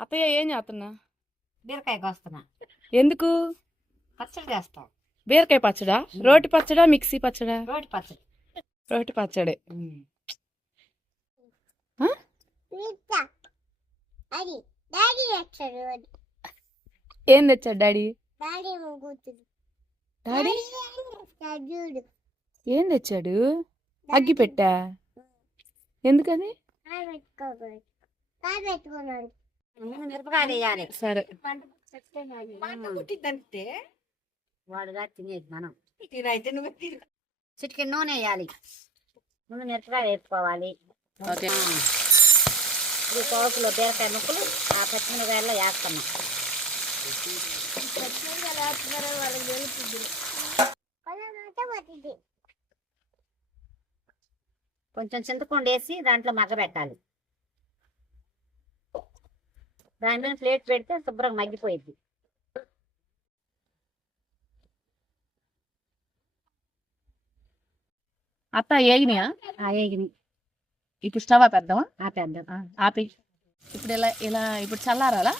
అత్తయ్య ఏం చేస్తున్నా? బీరకాయ కోస్తున్నా. ఎందుకు? పచ్చడి చేస్తాం. బీరకాయ పచ్చడా? రోటి పచ్చడా మిక్సీ పచ్చడా? రోటి పచ్చడి. రోటి పచ్చడే. ఏం తెచ్చాడు డాడీ? ఏం తెచ్చాడు అగ్గి పెట్టా? ఎందుకని? కాయ మిరపకాయలు వేయాలి. సరే. వాడుగా తినేది మనం. చిటికి నూనె వేయాలి. ముందు మిరపకాయ వేసుకోవాలి ఓకే. ఆ. ఇది కోకులో బీరకాయ ముక్కలు ఆ పచ్చిమిరకాయల్లో వేస్తున్నాం. కొంచెం చింతకుండ వేసి దాంట్లో మగ్గబెట్టాలి దాని మీద ప్లేట్ పెడితే శుభ్రంగా మగ్గిపోయింది అత్త ఏగినాయా? ఇప్పుడు స్టవ్ ఆపేద్దామా? ఆపేద్దాం. ఆపి. ఇప్పుడు ఇలా ఇలా ఇప్పుడు చల్లారాలా?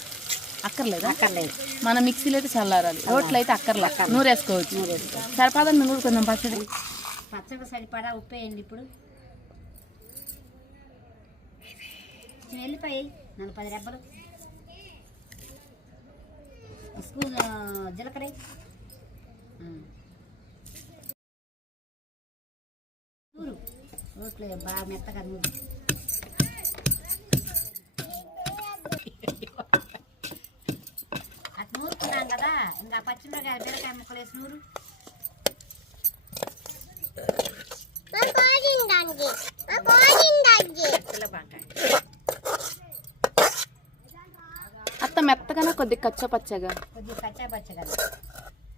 అక్కర్లేదా? అక్కర్లేదు. మన మిక్సీలో అయితే చల్లారాలి. రోట్లో అయితే అక్కర్లే. నూరు వేసుకోవచ్చు సరిపాదని నూరు కొంచెం పచ్చడి. పచ్చడి సరిపడా ఉప్పు వేయండి ఇప్పుడు. వెళ్ళిపోయి పది రెబ్బలు. స్పూన్ జీలకర్ర. నూరు. రోట్లో బాగా మెత్తగా నూరు. అటు నూరుకున్నాం కదా ఇంకా పచ్చిమిరకాయ బీరకాయ ముక్కలు వేసి నూరు. కోడిందండి కోడిందండి మెత్తగానే కొద్దిగా కచ్చా పచ్చగా కొద్దిగా కచ్చా పచ్చగా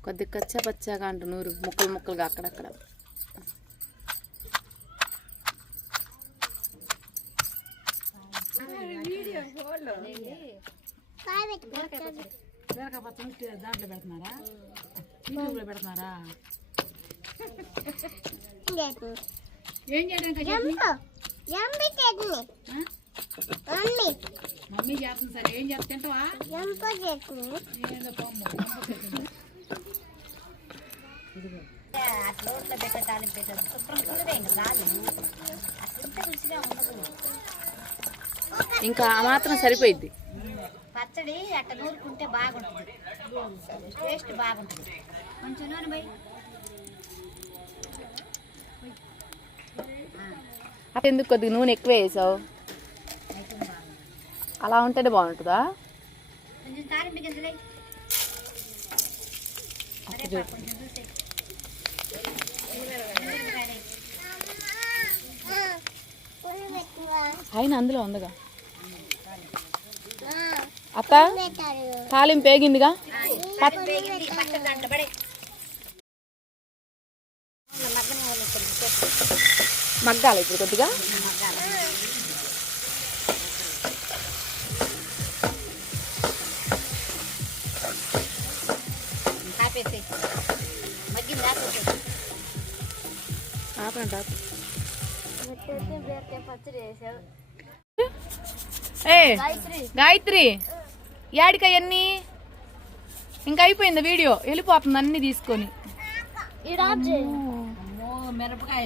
కొద్దిగా కచ్చా పచ్చగా అంట నూరు ముక్కలు ముక్కలుగా అక్కడక్కడ. దాంట్లో పెడుతున్నారా యూట్యూబ్లో పెడుతున్నారా ఏం చేయడానికి మమ్మీ. మమ్మీ చేస్తుంది సరే. ఏం చేస్తా తింటావా? జంబో చట్నీ ఏదో పొమ్ము అట్లా పెట్టే తాలింపు పెట్టేది శుభ్రం కుదిరేయండి రాదు అట్లా రుచిగా ఉండదు. ఇంకా ఆ మాత్రం సరిపోయిద్ది. పచ్చడి అట్ట నూరుకుంటే బాగుంటుంది. టేస్ట్ బాగుంటుంది. కొంచెం నూనె పోయి. ఎందుకు కొద్దిగా నూనె ఎక్కువ వేసావు? అలా ఉంటేనే బాగుంటుందా? అయినా అందులో ఉందిగా. అత్త తాలింపు మగ్గన మగ్గాలి ఇప్పుడు కొద్దిగా. ఆపండి ఆపు. ఏ గాయత్రి. యాడికయ్యన్ని ఇంకా అయిపోయింది వీడియో. వెళ్ళిపోతుంది అన్ని తీసుకొని. మిరపకాయ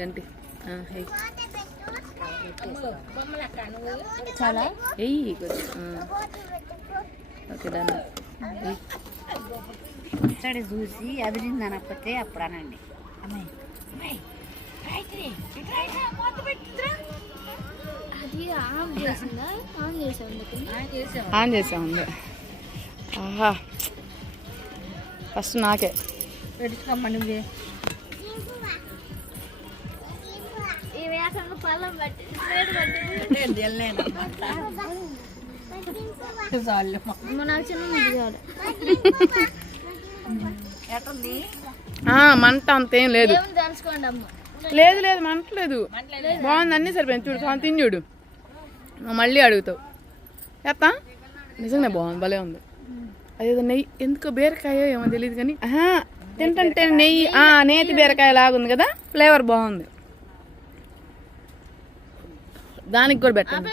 గంటి. చాలా? ఓకే. పచ్చడి చూసి అదిరింది అనకపోతే అప్పుడు అనండి. ఆన్ చేసిందా ఆన్ చేసావు ఆన్ చేసా ఉంది. ఆహా. ఫస్ట్ నాకే. పెట్టుకోమ్మ నువ్వే. మంట అంతేం లేదు. లేదు లేదు మంట లేదు. బాగుంది అన్నీ సరిపోయింది. చూడు కావాలి తిని చూడు మళ్ళీ అడుగుతావు. ఎత్తా? నిజంగానే బాగుంది భలే ఉంది. అదేదో నెయ్యి. ఎందుకో బీరకాయ ఏమో తెలియదు కానీ ఆహా తింటుంటే నెయ్యి ఆ నేతి బీరకాయ లాగుంది కదా ఫ్లేవర్ బాగుంది. దానికి కూడా పెట్టండి.